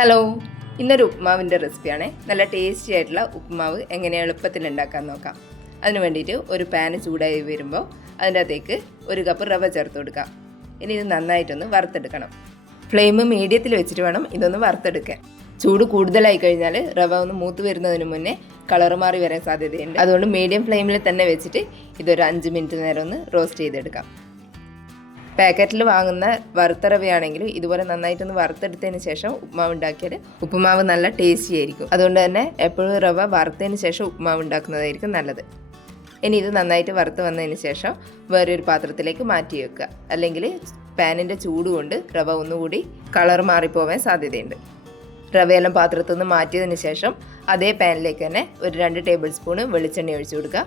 Hello, ഇന്നൊരു ഉപ്മാവിൻ്റെ റെസിപ്പിയാണ്. നല്ല ടേസ്റ്റി ആയിട്ടുള്ള ഉപ്മാവ് എങ്ങനെ എളുപ്പത്തിൽ ഉണ്ടാക്കാൻ നോക്കാം. അതിന് വേണ്ടിയിട്ട് ഒരു പാന് ചൂടായി വരുമ്പോൾ അതിൻ്റെ അകത്തേക്ക് 1 കപ്പ് റവ ചേർത്ത് കൊടുക്കാം. ഇനി ഇത് നന്നായിട്ടൊന്ന് വറുത്തെടുക്കണം. ഫ്ലെയിം മീഡിയത്തിൽ വെച്ചിട്ട് വേണം ഇതൊന്ന് വറുത്തെടുക്കാൻ. ചൂട് കൂടുതലായി കഴിഞ്ഞാൽ റവ ഒന്ന് മൂത്ത് വരുന്നതിന് മുന്നേ കളർ മാറി വരാൻ സാധ്യതയുണ്ട്. അതുകൊണ്ട് മീഡിയം ഫ്ലെയിമിൽ തന്നെ വെച്ചിട്ട് ഇതൊരു 5 മിനിറ്റ് നേരം ഒന്ന് റോസ്റ്റ് ചെയ്തെടുക്കാം. പാക്കറ്റിൽ വാങ്ങുന്ന വറുത്ത റവയാണെങ്കിലും ഇതുപോലെ നന്നായിട്ടൊന്ന് വറുത്തെടുത്തതിന് ശേഷം ഉപ്മാവ് ഉണ്ടാക്കിയാൽ ഉപ്പുമാവ് നല്ല ടേസ്റ്റി ആയിരിക്കും. അതുകൊണ്ട് തന്നെ എപ്പോഴും റവ വറുത്തതിന് ശേഷം ഉപ്മാവ് ഉണ്ടാക്കുന്നതായിരിക്കും നല്ലത്. ഇനി ഇത് നന്നായിട്ട് വറുത്ത് വന്നതിന് ശേഷം വേറൊരു പാത്രത്തിലേക്ക് മാറ്റി വെക്കുക. അല്ലെങ്കിൽ പാനിൻ്റെ ചൂട് കൊണ്ട് റവ ഒന്നുകൂടി കളർ മാറിപ്പോവാൻ സാധ്യതയുണ്ട്. റവയെല്ലാം പാത്രത്തിൽ നിന്ന് മാറ്റിയതിന് ശേഷം അതേ പാനിലേക്ക് തന്നെ ഒരു 2 ടേബിൾ സ്പൂൺ വെളിച്ചെണ്ണ ഒഴിച്ചു കൊടുക്കുക.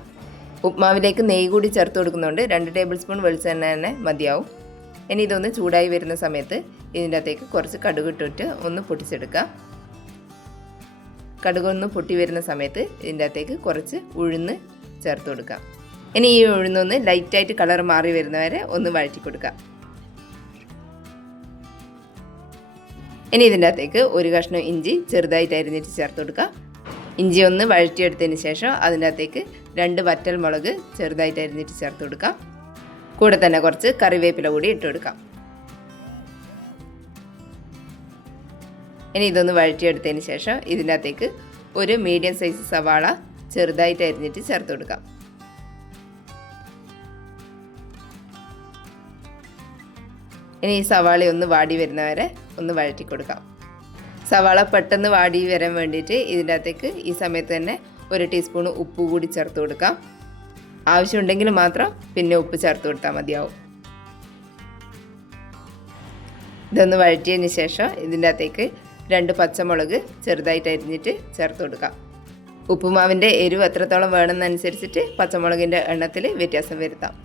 ഉപ്മാവിലേക്ക് നെയ്യ് കൂടി ചേർത്ത് കൊടുക്കുന്നുണ്ട്. 2 ടേബിൾ സ്പൂൺ വെളിച്ചെണ്ണ തന്നെ മതിയാവും. ഇനി ഇതൊന്ന് ചൂടായി വരുന്ന സമയത്ത് ഇതിൻ്റെ അകത്തേക്ക് കുറച്ച് കടുക് ഇട്ടിട്ട് ഒന്ന് പൊട്ടിച്ചെടുക്കുക. കടുകൊന്ന് പൊട്ടി വരുന്ന സമയത്ത് ഇതിൻ്റെ അകത്തേക്ക് കുറച്ച് ഉഴുന്ന് ചേർത്ത് കൊടുക്കുക. ഇനി ഈ ഉഴുന്നൊന്ന് ലൈറ്റായിട്ട് കളർ മാറി വരുന്നവരെ ഒന്ന് വഴറ്റി കൊടുക്കുക. ഇനി ഇതിൻ്റെ അകത്തേക്ക് ഒരു കഷ്ണം ഇഞ്ചി ചെറുതായിട്ട് അരിഞ്ഞിട്ട് ചേർത്ത് കൊടുക്കുക. ഇഞ്ചി ഒന്ന് വഴറ്റിയെടുത്തതിന് ശേഷം അതിൻ്റെ അകത്തേക്ക് 2 വറ്റൽ മുളക് ചെറുതായിട്ട് അരിഞ്ഞിട്ട് ചേർത്ത് കൊടുക്കുക. കൂടെ തന്നെ കുറച്ച് കറിവേപ്പില കൂടി ഇട്ട് കൊടുക്കാം. ഇനി ഇതൊന്ന് വഴറ്റിയെടുത്തതിന് ശേഷം ഇതിൻ്റെ അകത്തേക്ക് ഒരു മീഡിയം സൈസ് സവാള ചെറുതായിട്ട് അരിഞ്ഞിട്ട് ചേർത്ത് കൊടുക്കാം. ഇനി ഈ സവാള ഒന്ന് വാടി വരുന്നവരെ ഒന്ന് വഴറ്റി കൊടുക്കാം. സവാള പെട്ടെന്ന് വാടി വരാൻ വേണ്ടിയിട്ട് ഇതിൻ്റെ അകത്തേക്ക് ഈ സമയത്ത് തന്നെ 1 ടീസ്പൂൺ ഉപ്പ് കൂടി ചേർത്ത് കൊടുക്കാം. ആവശ്യമുണ്ടെങ്കിൽ മാത്രം പിന്നെ ഉപ്പ് ചേർത്ത് കൊടുത്താൽ മതിയാവും. ഇതൊന്ന് വഴറ്റിയതിന് ശേഷം ഇതിൻ്റെ അകത്തേക്ക് 2 പച്ചമുളക് ചെറുതായിട്ട് അരിഞ്ഞിട്ട് ചേർത്ത് കൊടുക്കാം. ഉപ്പുമാവിൻ്റെ എരിവ് എത്രത്തോളം വേണമെന്നനുസരിച്ചിട്ട് പച്ചമുളകിൻ്റെ എണ്ണത്തിൽ വ്യത്യാസം വരുത്താം.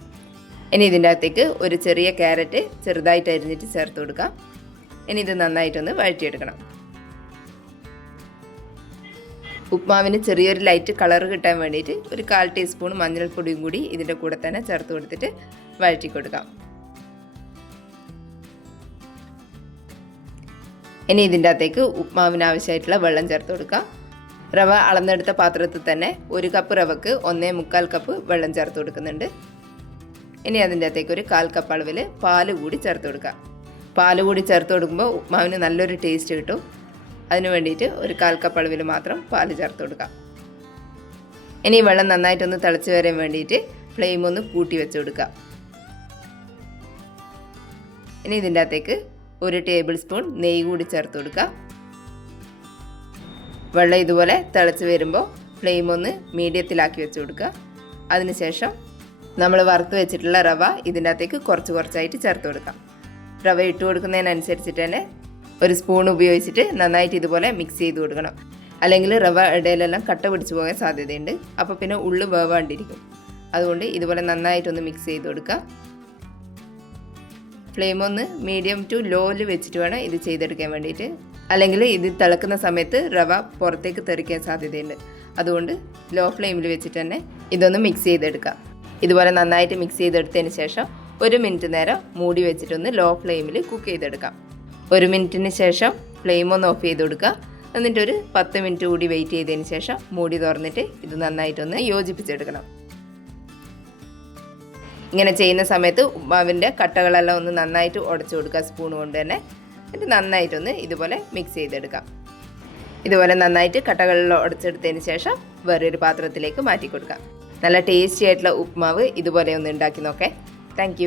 ഇനി ഇതിൻ്റെ അകത്തേക്ക് ഒരു ചെറിയ ക്യാരറ്റ് ചെറുതായിട്ട് അരിഞ്ഞിട്ട് ചേർത്ത് കൊടുക്കാം. ഇനി ഇത് നന്നായിട്ടൊന്ന് വഴറ്റിയെടുക്കണം. ഉപ്മാവിന് ചെറിയൊരു ലൈറ്റ് കളർ കിട്ടാൻ വേണ്ടിയിട്ട് ഒരു 1/4 ടീസ്പൂൺ മഞ്ഞൾപ്പൊടിയും കൂടി ഇതിൻ്റെ കൂടെ തന്നെ ചേർത്ത് കൊടുത്തിട്ട് വഴറ്റി കൊടുക്കാം. ഇനി ഇതിൻ്റെ അകത്തേക്ക് ഉപ്മാവിന് ആവശ്യമായിട്ടുള്ള വെള്ളം ചേർത്ത് കൊടുക്കാം. റവ അളന്നെടുത്ത പാത്രത്തിൽ തന്നെ 1 കപ്പ് റവക്ക് 1.25 കപ്പ് വെള്ളം ചേർത്ത് കൊടുക്കുന്നുണ്ട്. ഇനി അതിൻ്റെ അകത്തേക്ക് ഒരു 1/4 കപ്പ് അളവിൽ പാല് കൂടി ചേർത്ത് കൊടുക്കാം. പാല് കൂടി ചേർത്ത് കൊടുക്കുമ്പോൾ ഉപ്മാവിന് നല്ലൊരു ടേസ്റ്റ് കിട്ടും. അതിന് വേണ്ടിയിട്ട് ഒരു 1/4 കപ്പ് അളവിൽ മാത്രം പാല് ചേർത്ത് കൊടുക്കാം. ഇനി വെള്ളം നന്നായിട്ടൊന്ന് തിളച്ച് വരാൻ വേണ്ടിയിട്ട് ഫ്ലെയിം ഒന്ന് കൂട്ടി വെച്ച് കൊടുക്കുക. ഇനി ഇതിൻ്റെ അകത്തേക്ക് 1 ടേബിൾ സ്പൂൺ നെയ്യ് കൂടി ചേർത്ത് കൊടുക്കുക. വെള്ളം ഇതുപോലെ തിളച്ച് വരുമ്പോൾ ഫ്ലെയിം ഒന്ന് മീഡിയത്തിലാക്കി വെച്ച് കൊടുക്കുക. അതിനുശേഷം നമ്മൾ വറുത്ത് വെച്ചിട്ടുള്ള റവ ഇതിൻ്റെ അകത്തേക്ക് കുറച്ചായിട്ട് ചേർത്ത് കൊടുക്കാം. റവ ഇട്ട് കൊടുക്കുന്നതിനനുസരിച്ചിട്ട് തന്നെ ഒരു സ്പൂൺ ഉപയോഗിച്ചിട്ട് നന്നായിട്ട് ഇതുപോലെ മിക്സ് ചെയ്ത് കൊടുക്കണം. അല്ലെങ്കിൽ റവ ഇടയിലെല്ലാം കട്ട പിടിച്ചു പോകാൻ സാധ്യതയുണ്ട്. അപ്പോൾ പിന്നെ ഉള്ളു വേവാണ്ടിരിക്കും. അതുകൊണ്ട് ഇതുപോലെ നന്നായിട്ടൊന്ന് മിക്സ് ചെയ്ത് കൊടുക്കുക. ഫ്ലെയിം ഒന്ന് മീഡിയം ടു ലോയിൽ വെച്ചിട്ട് വേണം ഇത് ചെയ്തെടുക്കാൻ വേണ്ടിയിട്ട്. അല്ലെങ്കിൽ ഇത് തിളക്കുന്ന സമയത്ത് റവ പുറത്തേക്ക് തെറിക്കാൻ സാധ്യതയുണ്ട്. അതുകൊണ്ട് ലോ ഫ്ലെയിമിൽ വെച്ചിട്ട് തന്നെ ഇതൊന്ന് മിക്സ് ചെയ്തെടുക്കാം. ഇതുപോലെ നന്നായിട്ട് മിക്സ് ചെയ്തെടുത്തതിന് ശേഷം 1 മിനിറ്റ് നേരം മൂടി വെച്ചിട്ടൊന്ന് ലോ ഫ്ലെയിമിൽ കുക്ക് ചെയ്തെടുക്കാം. 1 മിനിറ്റിന് ശേഷം ഫ്ലെയിം ഒന്ന് ഓഫ് ചെയ്ത് കൊടുക്കുക. എന്നിട്ടൊരു 10 മിനിറ്റ് കൂടി വെയിറ്റ് ചെയ്തതിന് ശേഷം മൂടി തുറന്നിട്ട് ഇത് നന്നായിട്ടൊന്ന് യോജിപ്പിച്ചെടുക്കണം. ഇങ്ങനെ ചെയ്യുന്ന സമയത്ത് ഉപ്മാവിൻ്റെ കട്ടകളെല്ലാം ഒന്ന് നന്നായിട്ട് ഉടച്ചു കൊടുക്കുക സ്പൂൺ കൊണ്ട് തന്നെ. എന്നിട്ട് നന്നായിട്ടൊന്ന് ഇതുപോലെ മിക്സ് ചെയ്തെടുക്കാം. ഇതുപോലെ നന്നായിട്ട് കട്ടകളിൽ ഉടച്ചെടുത്തതിന് ശേഷം വേറൊരു പാത്രത്തിലേക്ക് മാറ്റി കൊടുക്കാം. നല്ല ടേസ്റ്റി ആയിട്ടുള്ള ഉപ്മാവ് ഇതുപോലെ ഒന്ന് ഉണ്ടാക്കി നോക്കേ. താങ്ക്